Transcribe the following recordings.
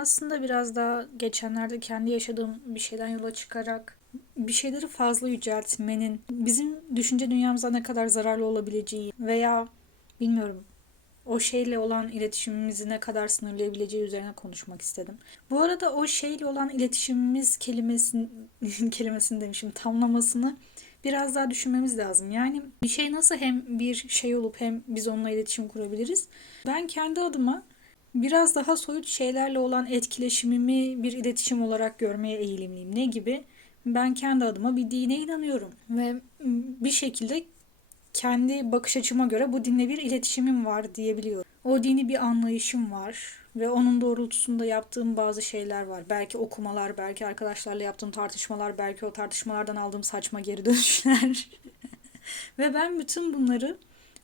Aslında biraz daha geçenlerde kendi yaşadığım bir şeyden yola çıkarak bir şeyleri fazla yüceltmenin bizim düşünce dünyamıza ne kadar zararlı olabileceği veya bilmiyorum o şeyle olan iletişimimizi ne kadar sınırlayabileceği üzerine konuşmak istedim. Bu arada o şeyle olan iletişimimiz kelimesini, kelimesini demişim tamlamasını biraz daha düşünmemiz lazım. Yani bir şey nasıl hem bir şey olup hem biz onunla iletişim kurabiliriz? Ben kendi adıma biraz daha soyut şeylerle olan etkileşimimi bir iletişim olarak görmeye eğilimliyim. Ne gibi? Ben kendi adıma bir dine inanıyorum ve bir şekilde kendi bakış açıma göre bu dinle bir iletişimim var diyebiliyorum. O dini bir anlayışım var ve onun doğrultusunda yaptığım bazı şeyler var. Belki okumalar, belki arkadaşlarla yaptığım tartışmalar, belki o tartışmalardan aldığım saçma geri dönüşler. ve ben bütün bunları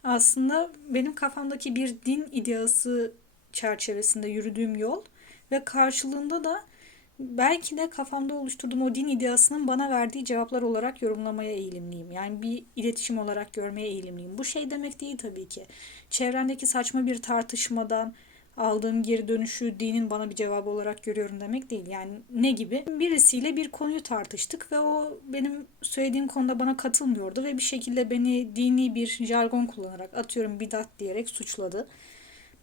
aslında benim kafamdaki bir din ideası çerçevesinde yürüdüğüm yol ve karşılığında da belki de kafamda oluşturduğum o din ideasının bana verdiği cevaplar olarak yorumlamaya eğilimliyim. Yani bir iletişim olarak görmeye eğilimliyim. Bu şey demek değil tabii ki. Çevrendeki saçma bir tartışmadan aldığım geri dönüşü dinin bana bir cevabı olarak görüyorum demek değil. Yani ne gibi? Birisiyle bir konuyu tartıştık ve o benim söylediğim konuda bana katılmıyordu ve bir şekilde beni dini bir jargon kullanarak atıyorum bidat diyerek suçladı.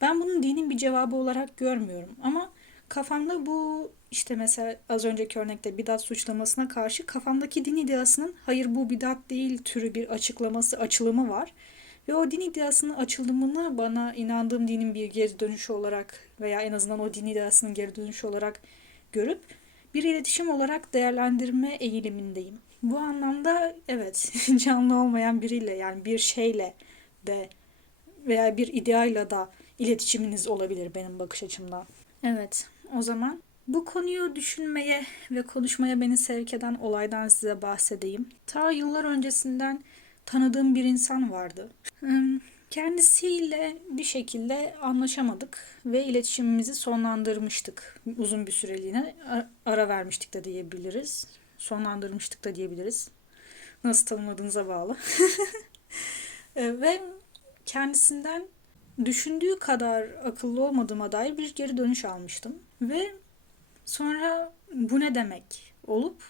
Ben bunun dinin bir cevabı olarak görmüyorum ama kafamda bu işte mesela az önceki örnekte bidat suçlamasına karşı kafamdaki din ideasının hayır bu bidat değil türü bir açıklaması, açılımı var. Ve o din ideasının açılımını bana inandığım dinin bir geri dönüşü olarak veya en azından o din ideasının geri dönüşü olarak görüp bir iletişim olarak değerlendirme eğilimindeyim. Bu anlamda evet canlı olmayan biriyle yani bir şeyle de veya bir ideayla da iletişiminiz olabilir benim bakış açımdan. Evet, o zaman bu konuyu düşünmeye ve konuşmaya beni sevk eden olaydan size bahsedeyim. Ta yıllar öncesinden tanıdığım bir insan vardı. Hmm, kendisiyle bir şekilde anlaşamadık ve iletişimimizi sonlandırmıştık. Uzun bir süreliğine ara vermiştik de diyebiliriz. Sonlandırmıştık da diyebiliriz. Nasıl tanımladığınıza bağlı. ve kendisinden düşündüğü kadar akıllı olmadığıma dair bir geri dönüş almıştım. Ve sonra bu ne demek olup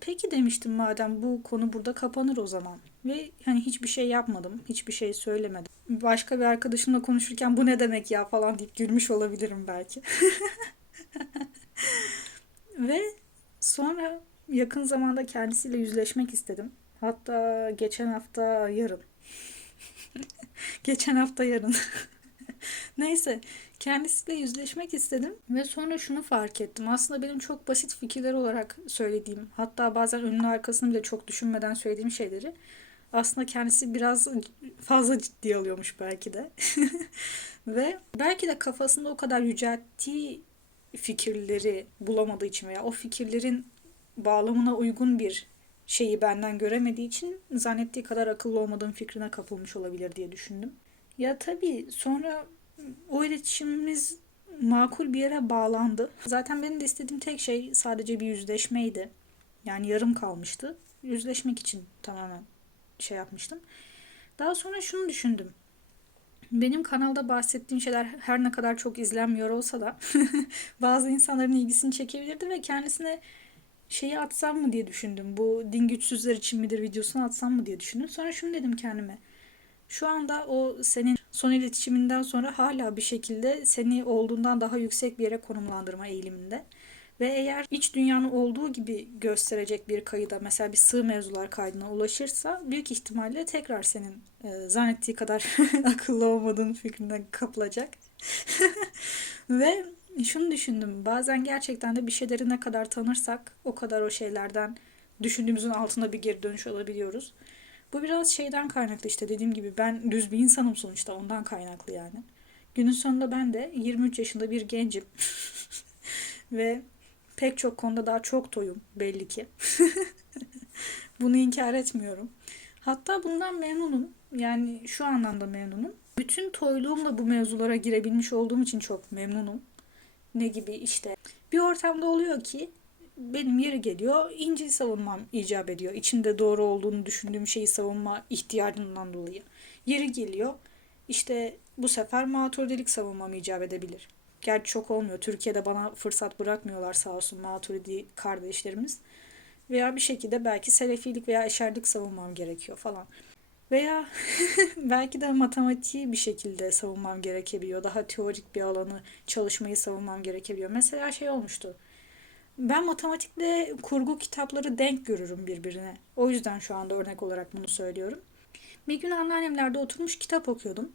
peki demiştim madem bu konu burada kapanır o zaman. Ve hani hiçbir şey yapmadım. Hiçbir şey söylemedim. Başka bir arkadaşımla konuşurken bu ne demek ya falan deyip gülmüş olabilirim belki. Ve sonra yakın zamanda kendisiyle yüzleşmek istedim. Hatta geçen hafta yarın Geçen hafta yarın. Neyse kendisiyle yüzleşmek istedim ve sonra şunu fark ettim. Aslında benim çok basit fikirler olarak söylediğim hatta bazen önünü arkasını bile çok düşünmeden söylediğim şeyleri aslında kendisi biraz fazla ciddi alıyormuş belki de. ve belki de kafasında o kadar yücelttiği fikirleri bulamadığı için veya o fikirlerin bağlamına uygun bir şeyi benden göremediği için zannettiği kadar akıllı olmadığım fikrine kapılmış olabilir diye düşündüm. Ya tabii sonra o iletişimimiz makul bir yere bağlandı. Zaten benim de istediğim tek şey sadece bir yüzleşmeydi. Yani yarım kalmıştı. Yüzleşmek için tamamen şey yapmıştım. Daha sonra şunu düşündüm. Benim kanalda bahsettiğim şeyler her ne kadar çok izlenmiyor olsa da bazı insanların ilgisini çekebilirdi ve kendisine şeyi atsam mı diye düşündüm. Bu din güçsüzler için midir videosunu atsam mı diye düşündüm. Sonra şunu dedim kendime. Şu anda o senin son iletişiminden sonra hala bir şekilde seni olduğundan daha yüksek bir yere konumlandırma eğiliminde. Ve eğer iç dünyanın olduğu gibi gösterecek bir kayıda mesela bir sığ mevzular kaydına ulaşırsa büyük ihtimalle tekrar senin e, zannettiği kadar akıllı olmadığın fikrine kapılacak. Ve şunu düşündüm. Bazen gerçekten de bir şeyleri ne kadar tanırsak o kadar o şeylerden düşündüğümüzün altında bir geri dönüş alabiliyoruz. Bu biraz şeyden kaynaklı işte dediğim gibi ben düz bir insanım sonuçta ondan kaynaklı yani. Günün sonunda ben de 23 yaşında bir gencim. Ve pek çok konuda daha çok toyum belli ki. Bunu inkar etmiyorum. Hatta bundan memnunum. Yani şu anlamda memnunum. Bütün toyluğumla bu mevzulara girebilmiş olduğum için çok memnunum. Ne gibi işte. Bir ortamda oluyor ki benim yeri geliyor İncil savunmam icap ediyor. İçinde doğru olduğunu düşündüğüm şeyi savunma ihtiyacından dolayı. Yeri geliyor işte bu sefer maturidelik savunmam icap edebilir. Gerçi çok olmuyor. Türkiye'de bana fırsat bırakmıyorlar sağ olsun Maturidi kardeşlerimiz. Veya bir şekilde belki selefilik veya eşerlik savunmam gerekiyor falan. Veya belki de matematiği bir şekilde savunmam gerekebiliyor. Daha teorik bir alanı çalışmayı savunmam gerekebiliyor. Mesela şey olmuştu. Ben matematikle kurgu kitapları denk görürüm birbirine. O yüzden şu anda örnek olarak bunu söylüyorum. Bir gün anneannemlerde oturmuş kitap okuyordum.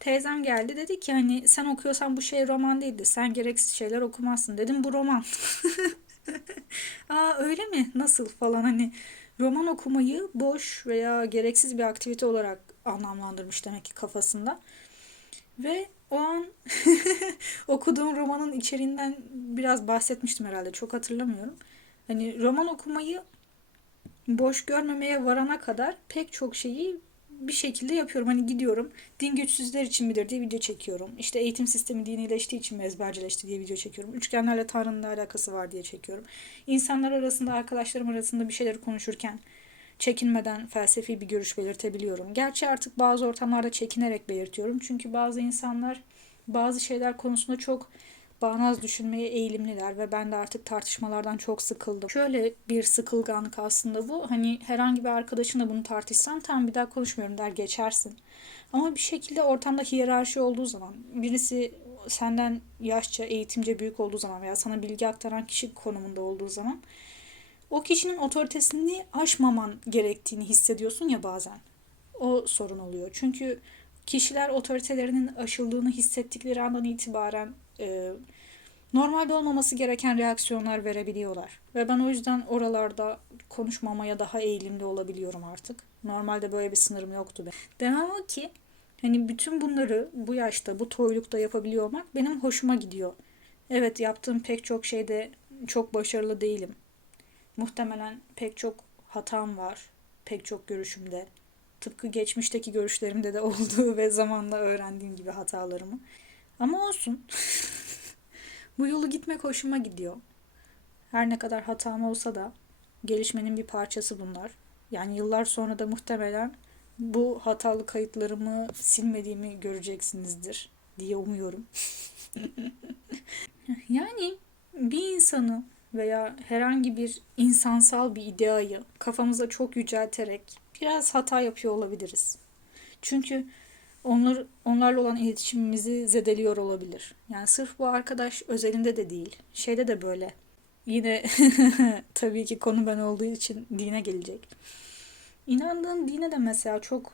Teyzem geldi dedi ki hani sen okuyorsan bu şey roman değildir. Sen gereksiz şeyler okumazsın. Dedim bu roman. Aa öyle mi? Nasıl falan hani roman okumayı boş veya gereksiz bir aktivite olarak anlamlandırmış demek ki kafasında. Ve o an okuduğum romanın içeriğinden biraz bahsetmiştim herhalde. Çok hatırlamıyorum. Hani roman okumayı boş görmemeye varana kadar pek çok şeyi bir şekilde yapıyorum. Hani gidiyorum din güçsüzler için midir diye video çekiyorum. İşte eğitim sistemi dinileştiği için mi ezbercileşti diye video çekiyorum. Üçgenlerle Tanrı'nın alakası var diye çekiyorum. İnsanlar arasında, arkadaşlarım arasında bir şeyleri konuşurken çekinmeden felsefi bir görüş belirtebiliyorum. Gerçi artık bazı ortamlarda çekinerek belirtiyorum. Çünkü bazı insanlar bazı şeyler konusunda çok bağnaz düşünmeye eğilimliler ve ben de artık tartışmalardan çok sıkıldım. Şöyle bir sıkılganlık aslında bu. Hani herhangi bir arkadaşınla bunu tartışsan tam bir daha konuşmuyorum der geçersin. Ama bir şekilde ortamda hiyerarşi olduğu zaman birisi senden yaşça, eğitimce büyük olduğu zaman veya sana bilgi aktaran kişi konumunda olduğu zaman o kişinin otoritesini aşmaman gerektiğini hissediyorsun ya bazen. O sorun oluyor. Çünkü kişiler otoritelerinin aşıldığını hissettikleri andan itibaren e, normalde olmaması gereken reaksiyonlar verebiliyorlar. Ve ben o yüzden oralarda konuşmamaya daha eğilimli olabiliyorum artık. Normalde böyle bir sınırım yoktu. Benim. Demem o ki hani bütün bunları bu yaşta, bu toylukta yapabiliyor olmak benim hoşuma gidiyor. Evet yaptığım pek çok şeyde çok başarılı değilim. Muhtemelen pek çok hatam var. Pek çok görüşümde. Tıpkı geçmişteki görüşlerimde de olduğu ve zamanla öğrendiğim gibi hatalarımı. Ama olsun. Bu yolu gitmek hoşuma gidiyor. Her ne kadar hatam olsa da gelişmenin bir parçası bunlar. Yani yıllar sonra da muhtemelen bu hatalı kayıtlarımı silmediğimi göreceksinizdir diye umuyorum. yani bir insanı veya herhangi bir insansal bir ideayı kafamıza çok yücelterek biraz hata yapıyor olabiliriz. Çünkü onlar onlarla olan iletişimimizi zedeliyor olabilir. Yani sırf bu arkadaş özelinde de değil. Şeyde de böyle. Yine tabii ki konu ben olduğu için dine gelecek. İnandığın dine de mesela çok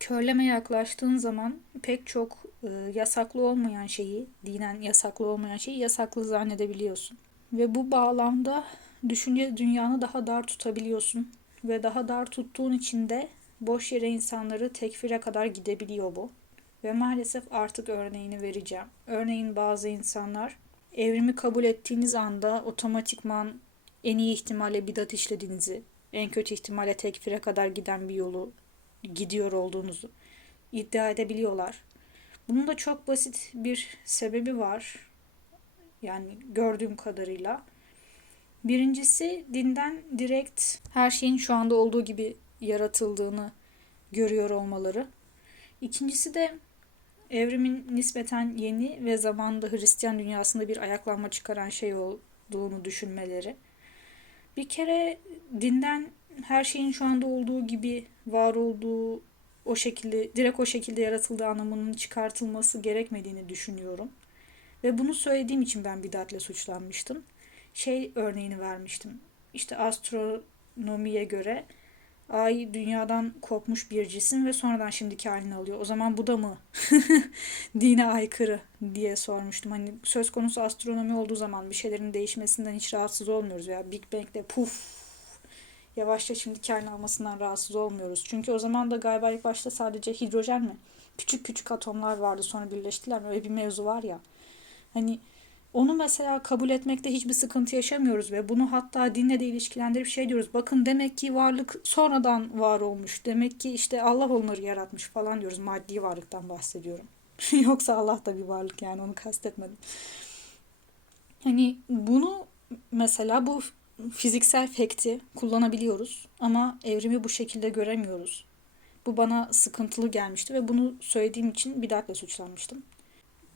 körleme yaklaştığın zaman pek çok e, yasaklı olmayan şeyi, dinen yasaklı olmayan şeyi yasaklı zannedebiliyorsun. Ve bu bağlamda düşünce dünyanı daha dar tutabiliyorsun. Ve daha dar tuttuğun için de boş yere insanları tekfire kadar gidebiliyor bu. Ve maalesef artık örneğini vereceğim. Örneğin bazı insanlar evrimi kabul ettiğiniz anda otomatikman en iyi ihtimalle bidat işlediğinizi, en kötü ihtimalle tekfire kadar giden bir yolu gidiyor olduğunuzu iddia edebiliyorlar. Bunun da çok basit bir sebebi var. Yani gördüğüm kadarıyla. Birincisi dinden direkt her şeyin şu anda olduğu gibi yaratıldığını görüyor olmaları. İkincisi de evrimin nispeten yeni ve zamanında Hristiyan dünyasında bir ayaklanma çıkaran şey olduğunu düşünmeleri. Bir kere dinden her şeyin şu anda olduğu gibi var olduğu o şekilde direkt o şekilde yaratıldığı anlamının çıkartılması gerekmediğini düşünüyorum. Ve bunu söylediğim için ben bidatle suçlanmıştım. Şey örneğini vermiştim. İşte astronomiye göre ay dünyadan kopmuş bir cisim ve sonradan şimdiki halini alıyor. O zaman bu da mı dine aykırı diye sormuştum. Hani söz konusu astronomi olduğu zaman bir şeylerin değişmesinden hiç rahatsız olmuyoruz veya Big Bang'de puf yavaşça şimdiki halini almasından rahatsız olmuyoruz. Çünkü o zaman da galiba ilk başta sadece hidrojen mi? Küçük küçük atomlar vardı sonra birleştiler? Öyle bir mevzu var ya. Hani onu mesela kabul etmekte hiçbir sıkıntı yaşamıyoruz ve bunu hatta dinle de ilişkilendirip şey diyoruz. Bakın demek ki varlık sonradan var olmuş. Demek ki işte Allah onları yaratmış falan diyoruz. Maddi varlıktan bahsediyorum. Yoksa Allah da bir varlık yani onu kastetmedim. Hani bunu mesela bu fiziksel fekti kullanabiliyoruz ama evrimi bu şekilde göremiyoruz. Bu bana sıkıntılı gelmişti ve bunu söylediğim için bidatle suçlanmıştım.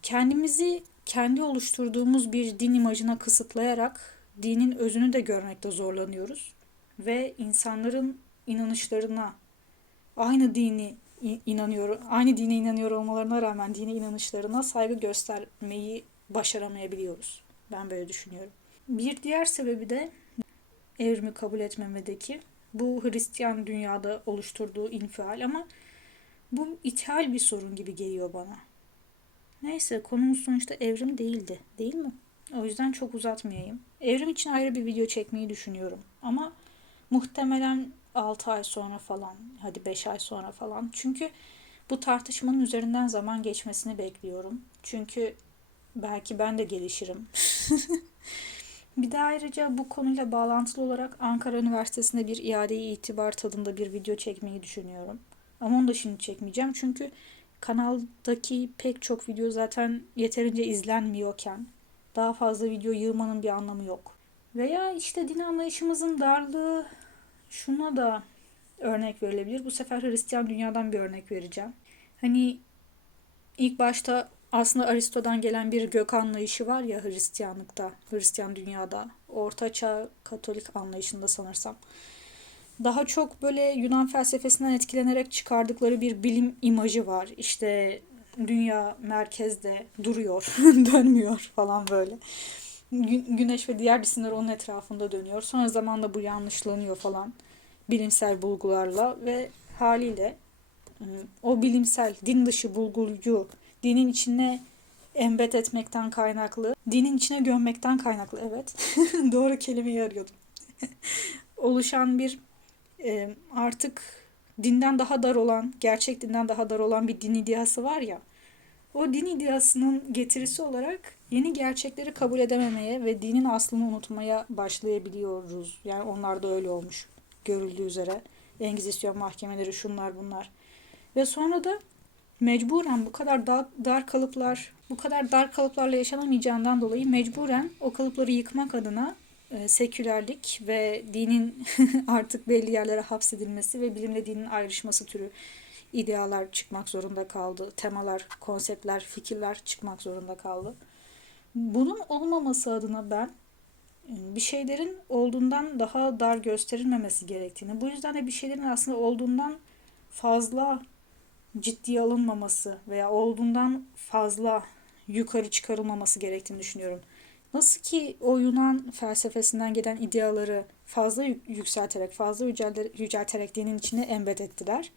Kendimizi kendi oluşturduğumuz bir din imajına kısıtlayarak dinin özünü de görmekte zorlanıyoruz ve insanların inanışlarına aynı dini inanıyor, aynı dine inanıyor olmalarına rağmen dine inanışlarına saygı göstermeyi başaramayabiliyoruz. Ben böyle düşünüyorum. Bir diğer sebebi de evrimi kabul etmemedeki bu Hristiyan dünyada oluşturduğu infial ama bu ithal bir sorun gibi geliyor bana. Neyse konumuz sonuçta evrim değildi değil mi? O yüzden çok uzatmayayım. Evrim için ayrı bir video çekmeyi düşünüyorum. Ama muhtemelen 6 ay sonra falan, hadi 5 ay sonra falan. Çünkü bu tartışmanın üzerinden zaman geçmesini bekliyorum. Çünkü belki ben de gelişirim. bir de ayrıca bu konuyla bağlantılı olarak Ankara Üniversitesi'nde bir iadeyi itibar tadında bir video çekmeyi düşünüyorum. Ama onu da şimdi çekmeyeceğim çünkü kanaldaki pek çok video zaten yeterince izlenmiyorken daha fazla video yığmanın bir anlamı yok. Veya işte din anlayışımızın darlığı şuna da örnek verilebilir. Bu sefer Hristiyan dünyadan bir örnek vereceğim. Hani ilk başta aslında Aristo'dan gelen bir gök anlayışı var ya Hristiyanlıkta, Hristiyan dünyada, Ortaçağ Katolik anlayışında sanırsam. Daha çok böyle Yunan felsefesinden etkilenerek çıkardıkları bir bilim imajı var. İşte dünya merkezde duruyor, dönmüyor falan böyle. Güneş ve diğer cisimler onun etrafında dönüyor. Sonra zamanla bu yanlışlanıyor falan bilimsel bulgularla ve haliyle ıı, o bilimsel din dışı bulguyu dinin içine embed etmekten kaynaklı, dinin içine gömmekten kaynaklı evet. Doğru kelimeyi arıyordum. Oluşan bir e, artık dinden daha dar olan, gerçek dinden daha dar olan bir din iddiası var ya. O din iddiasının getirisi olarak yeni gerçekleri kabul edememeye ve dinin aslını unutmaya başlayabiliyoruz. Yani onlar da öyle olmuş görüldüğü üzere. Engizisyon mahkemeleri şunlar bunlar. Ve sonra da mecburen bu kadar dar, dar kalıplar, bu kadar dar kalıplarla yaşanamayacağından dolayı mecburen o kalıpları yıkmak adına sekülerlik ve dinin artık belli yerlere hapsedilmesi ve bilimle dinin ayrışması türü idealar çıkmak zorunda kaldı. Temalar, konseptler, fikirler çıkmak zorunda kaldı. Bunun olmaması adına ben e, bir şeylerin olduğundan daha dar gösterilmemesi gerektiğini, bu yüzden de bir şeylerin aslında olduğundan fazla ciddiye alınmaması veya olduğundan fazla yukarı çıkarılmaması gerektiğini düşünüyorum. Nasıl ki o Yunan felsefesinden gelen ideaları fazla yükselterek, fazla yücelterek dinin içine embed ettiler.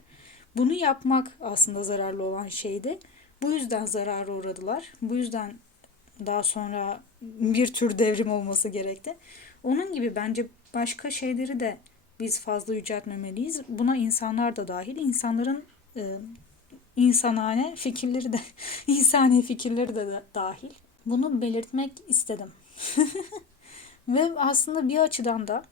Bunu yapmak aslında zararlı olan şeydi. Bu yüzden zarara uğradılar. Bu yüzden daha sonra bir tür devrim olması gerekti. Onun gibi bence başka şeyleri de biz fazla yüceltmemeliyiz. Buna insanlar da dahil. İnsanların e, insanane fikirleri de insani fikirleri de, dahil. Bunu belirtmek istedim. Ve aslında bir açıdan da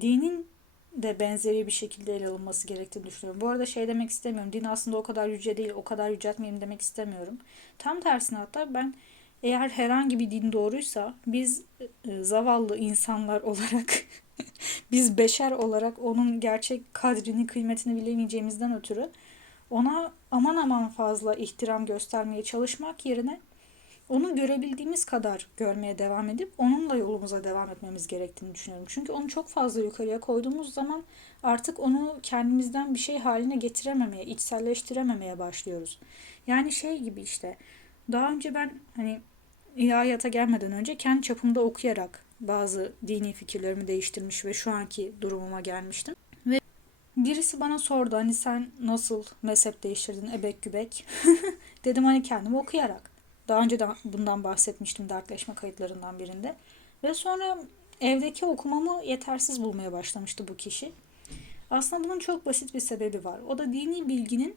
dinin de benzeri bir şekilde ele alınması gerektiğini düşünüyorum. Bu arada şey demek istemiyorum. Din aslında o kadar yüce değil, o kadar yüceltmeyelim demek istemiyorum. Tam tersine hatta ben eğer herhangi bir din doğruysa biz e, zavallı insanlar olarak biz beşer olarak onun gerçek kadrini, kıymetini bilemeyeceğimizden ötürü ona aman aman fazla ihtiram göstermeye çalışmak yerine onu görebildiğimiz kadar görmeye devam edip onunla yolumuza devam etmemiz gerektiğini düşünüyorum. Çünkü onu çok fazla yukarıya koyduğumuz zaman artık onu kendimizden bir şey haline getirememeye, içselleştirememeye başlıyoruz. Yani şey gibi işte daha önce ben hani ilahiyata gelmeden önce kendi çapımda okuyarak bazı dini fikirlerimi değiştirmiş ve şu anki durumuma gelmiştim. Ve birisi bana sordu hani sen nasıl mezhep değiştirdin ebek gübek. Dedim hani kendimi okuyarak. Daha önce de bundan bahsetmiştim dertleşme kayıtlarından birinde. Ve sonra evdeki okumamı yetersiz bulmaya başlamıştı bu kişi. Aslında bunun çok basit bir sebebi var. O da dini bilginin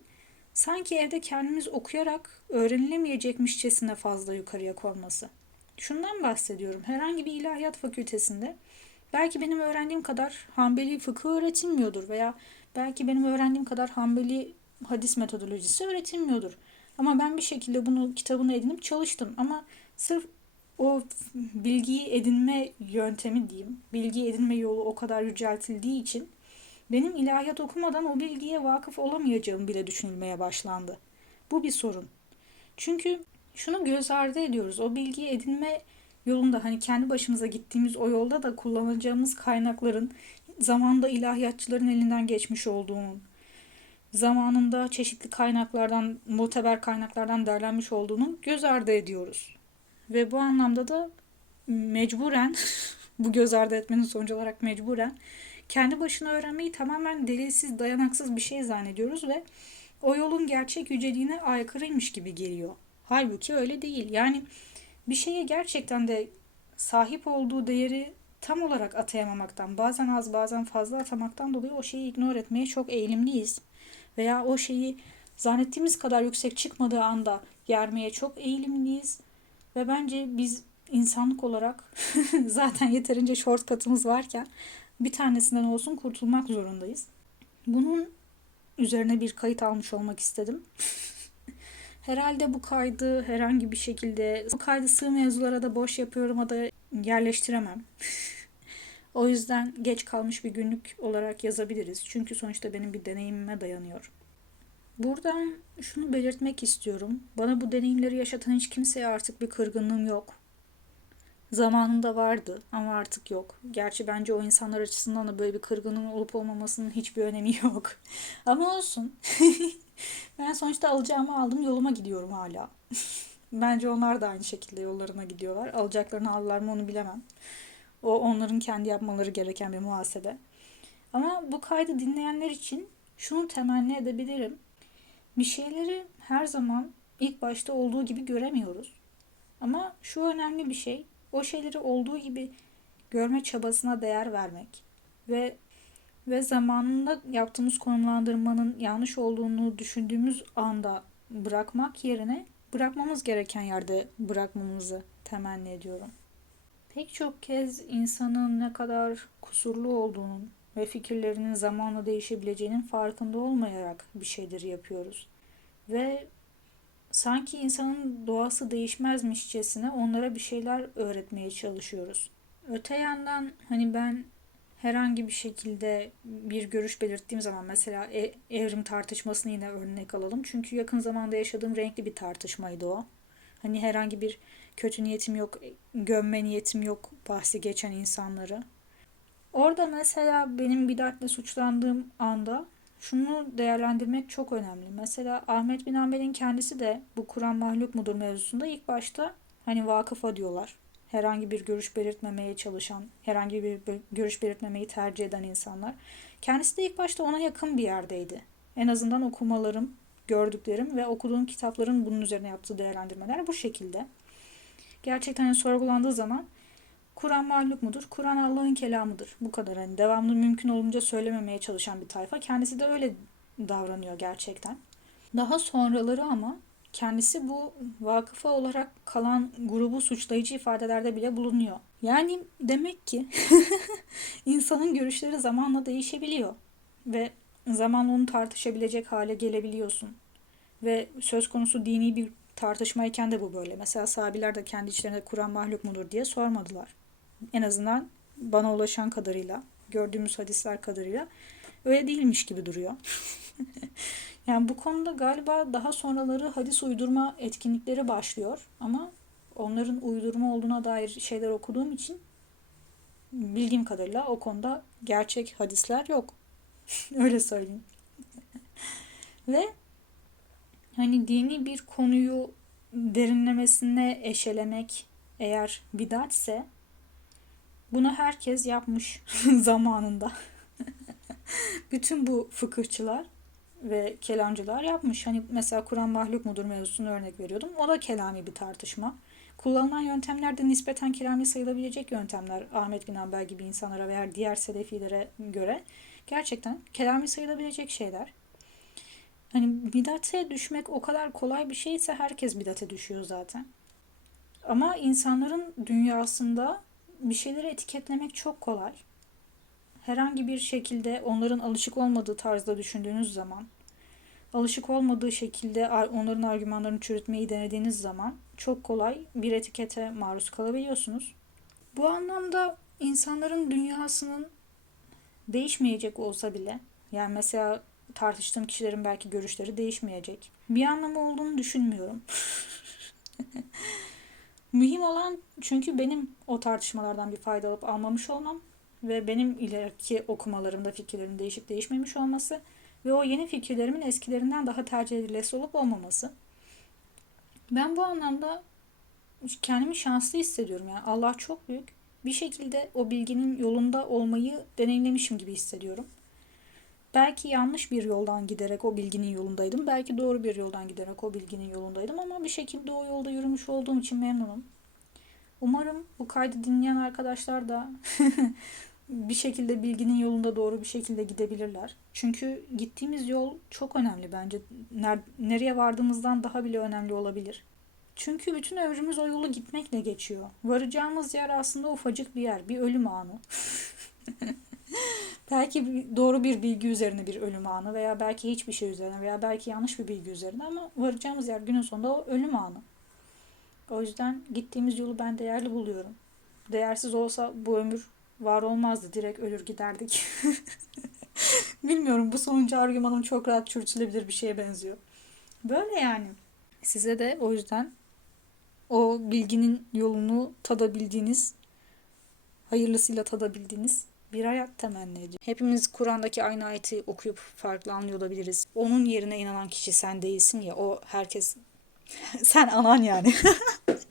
sanki evde kendimiz okuyarak öğrenilemeyecekmişçesine fazla yukarıya konması. Şundan bahsediyorum. Herhangi bir ilahiyat fakültesinde belki benim öğrendiğim kadar Hanbeli fıkıh öğretilmiyordur veya belki benim öğrendiğim kadar Hanbeli hadis metodolojisi öğretilmiyordur. Ama ben bir şekilde bunu kitabını edinip çalıştım. Ama sırf o bilgiyi edinme yöntemi diyeyim, bilgi edinme yolu o kadar yüceltildiği için benim ilahiyat okumadan o bilgiye vakıf olamayacağım bile düşünülmeye başlandı. Bu bir sorun. Çünkü şunu göz ardı ediyoruz. O bilgiyi edinme yolunda hani kendi başımıza gittiğimiz o yolda da kullanacağımız kaynakların zamanda ilahiyatçıların elinden geçmiş olduğunun, zamanında çeşitli kaynaklardan, muteber kaynaklardan derlenmiş olduğunu göz ardı ediyoruz. Ve bu anlamda da mecburen, bu göz ardı etmenin sonucu olarak mecburen kendi başına öğrenmeyi tamamen delilsiz, dayanaksız bir şey zannediyoruz ve o yolun gerçek yüceliğine aykırıymış gibi geliyor. Halbuki öyle değil. Yani bir şeye gerçekten de sahip olduğu değeri tam olarak atayamamaktan, bazen az bazen fazla atamaktan dolayı o şeyi ignore etmeye çok eğilimliyiz. Veya o şeyi zannettiğimiz kadar yüksek çıkmadığı anda yermeye çok eğilimliyiz. Ve bence biz insanlık olarak zaten yeterince shortcut'ımız varken bir tanesinden olsun kurtulmak zorundayız. Bunun üzerine bir kayıt almış olmak istedim. Herhalde bu kaydı herhangi bir şekilde bu kaydı sığ mevzulara da boş yapıyorum ya da yerleştiremem. o yüzden geç kalmış bir günlük olarak yazabiliriz. Çünkü sonuçta benim bir deneyimime dayanıyor. Buradan şunu belirtmek istiyorum. Bana bu deneyimleri yaşatan hiç kimseye artık bir kırgınlığım yok. Zamanında vardı ama artık yok. Gerçi bence o insanlar açısından da böyle bir kırgınlığın olup olmamasının hiçbir önemi yok. ama olsun. ben sonuçta alacağımı aldım yoluma gidiyorum hala. bence onlar da aynı şekilde yollarına gidiyorlar. Alacaklarını aldılar mı onu bilemem. O onların kendi yapmaları gereken bir muhasebe. Ama bu kaydı dinleyenler için şunu temenni edebilirim. Bir şeyleri her zaman ilk başta olduğu gibi göremiyoruz. Ama şu önemli bir şey, o şeyleri olduğu gibi görme çabasına değer vermek ve ve zamanında yaptığımız konumlandırmanın yanlış olduğunu düşündüğümüz anda bırakmak yerine bırakmamız gereken yerde bırakmamızı temenni ediyorum. Pek çok kez insanın ne kadar kusurlu olduğunun ve fikirlerinin zamanla değişebileceğinin farkında olmayarak bir şeyleri yapıyoruz. Ve sanki insanın doğası değişmezmişçesine onlara bir şeyler öğretmeye çalışıyoruz. Öte yandan hani ben herhangi bir şekilde bir görüş belirttiğim zaman mesela e, evrim tartışmasını yine örnek alalım. Çünkü yakın zamanda yaşadığım renkli bir tartışmaydı o. Hani herhangi bir kötü niyetim yok, gömme niyetim yok bahsi geçen insanları. Orada mesela benim bidatle suçlandığım anda şunu değerlendirmek çok önemli. Mesela Ahmet bin Hanbel'in kendisi de bu Kur'an mahluk mudur mevzusunda ilk başta hani vakıfa diyorlar. Herhangi bir görüş belirtmemeye çalışan, herhangi bir görüş belirtmemeyi tercih eden insanlar. Kendisi de ilk başta ona yakın bir yerdeydi. En azından okumalarım, gördüklerim ve okuduğum kitapların bunun üzerine yaptığı değerlendirmeler bu şekilde. Gerçekten hani sorgulandığı zaman Kur'an mahluk mudur? Kur'an Allah'ın kelamıdır. Bu kadar. Hani devamlı mümkün olunca söylememeye çalışan bir tayfa. Kendisi de öyle davranıyor gerçekten. Daha sonraları ama kendisi bu vakıfa olarak kalan grubu suçlayıcı ifadelerde bile bulunuyor. Yani demek ki insanın görüşleri zamanla değişebiliyor ve zamanla onu tartışabilecek hale gelebiliyorsun. Ve söz konusu dini bir tartışmayken de bu böyle. Mesela sahabiler de kendi içlerinde Kur'an mahluk mudur diye sormadılar. En azından bana ulaşan kadarıyla, gördüğümüz hadisler kadarıyla öyle değilmiş gibi duruyor. yani bu konuda galiba daha sonraları hadis uydurma etkinlikleri başlıyor ama onların uydurma olduğuna dair şeyler okuduğum için bildiğim kadarıyla o konuda gerçek hadisler yok. öyle söyleyeyim. Ve hani dini bir konuyu derinlemesine eşelemek eğer bidatse bunu herkes yapmış zamanında. Bütün bu fıkıhçılar ve kelamcılar yapmış. Hani mesela Kur'an mahluk mudur mevzusunu örnek veriyordum. O da kelami bir tartışma. Kullanılan yöntemler de nispeten kelami sayılabilecek yöntemler. Ahmet bin Hanbel gibi insanlara veya diğer selefilere göre gerçekten kelami sayılabilecek şeyler. Hani bidate düşmek o kadar kolay bir şeyse herkes bidate düşüyor zaten. Ama insanların dünyasında bir şeyleri etiketlemek çok kolay. Herhangi bir şekilde onların alışık olmadığı tarzda düşündüğünüz zaman, alışık olmadığı şekilde onların argümanlarını çürütmeyi denediğiniz zaman çok kolay bir etikete maruz kalabiliyorsunuz. Bu anlamda insanların dünyasının değişmeyecek olsa bile, yani mesela tartıştığım kişilerin belki görüşleri değişmeyecek. Bir anlamı olduğunu düşünmüyorum. Mühim olan çünkü benim o tartışmalardan bir fayda alıp almamış olmam ve benim ileriki okumalarımda fikirlerim değişip değişmemiş olması ve o yeni fikirlerimin eskilerinden daha tercih edilesi olup olmaması. Ben bu anlamda kendimi şanslı hissediyorum. Yani Allah çok büyük. Bir şekilde o bilginin yolunda olmayı deneyimlemişim gibi hissediyorum. Belki yanlış bir yoldan giderek o bilginin yolundaydım. Belki doğru bir yoldan giderek o bilginin yolundaydım ama bir şekilde o yolda yürümüş olduğum için memnunum. Umarım bu kaydı dinleyen arkadaşlar da bir şekilde bilginin yolunda doğru bir şekilde gidebilirler. Çünkü gittiğimiz yol çok önemli bence. Nereye vardığımızdan daha bile önemli olabilir. Çünkü bütün ömrümüz o yolu gitmekle geçiyor. Varacağımız yer aslında ufacık bir yer, bir ölüm anı. belki doğru bir bilgi üzerine bir ölüm anı veya belki hiçbir şey üzerine veya belki yanlış bir bilgi üzerine ama varacağımız yer günün sonunda o ölüm anı. O yüzden gittiğimiz yolu ben değerli buluyorum. Değersiz olsa bu ömür var olmazdı. Direkt ölür giderdik. Bilmiyorum bu sonuncu argümanım çok rahat çürütülebilir bir şeye benziyor. Böyle yani. Size de o yüzden o bilginin yolunu tadabildiğiniz, hayırlısıyla tadabildiğiniz bir hayat temenni ediyorum. Hepimiz Kur'an'daki aynı ayeti okuyup farklı anlıyor olabiliriz. Onun yerine inanan kişi sen değilsin ya o herkes sen anan yani.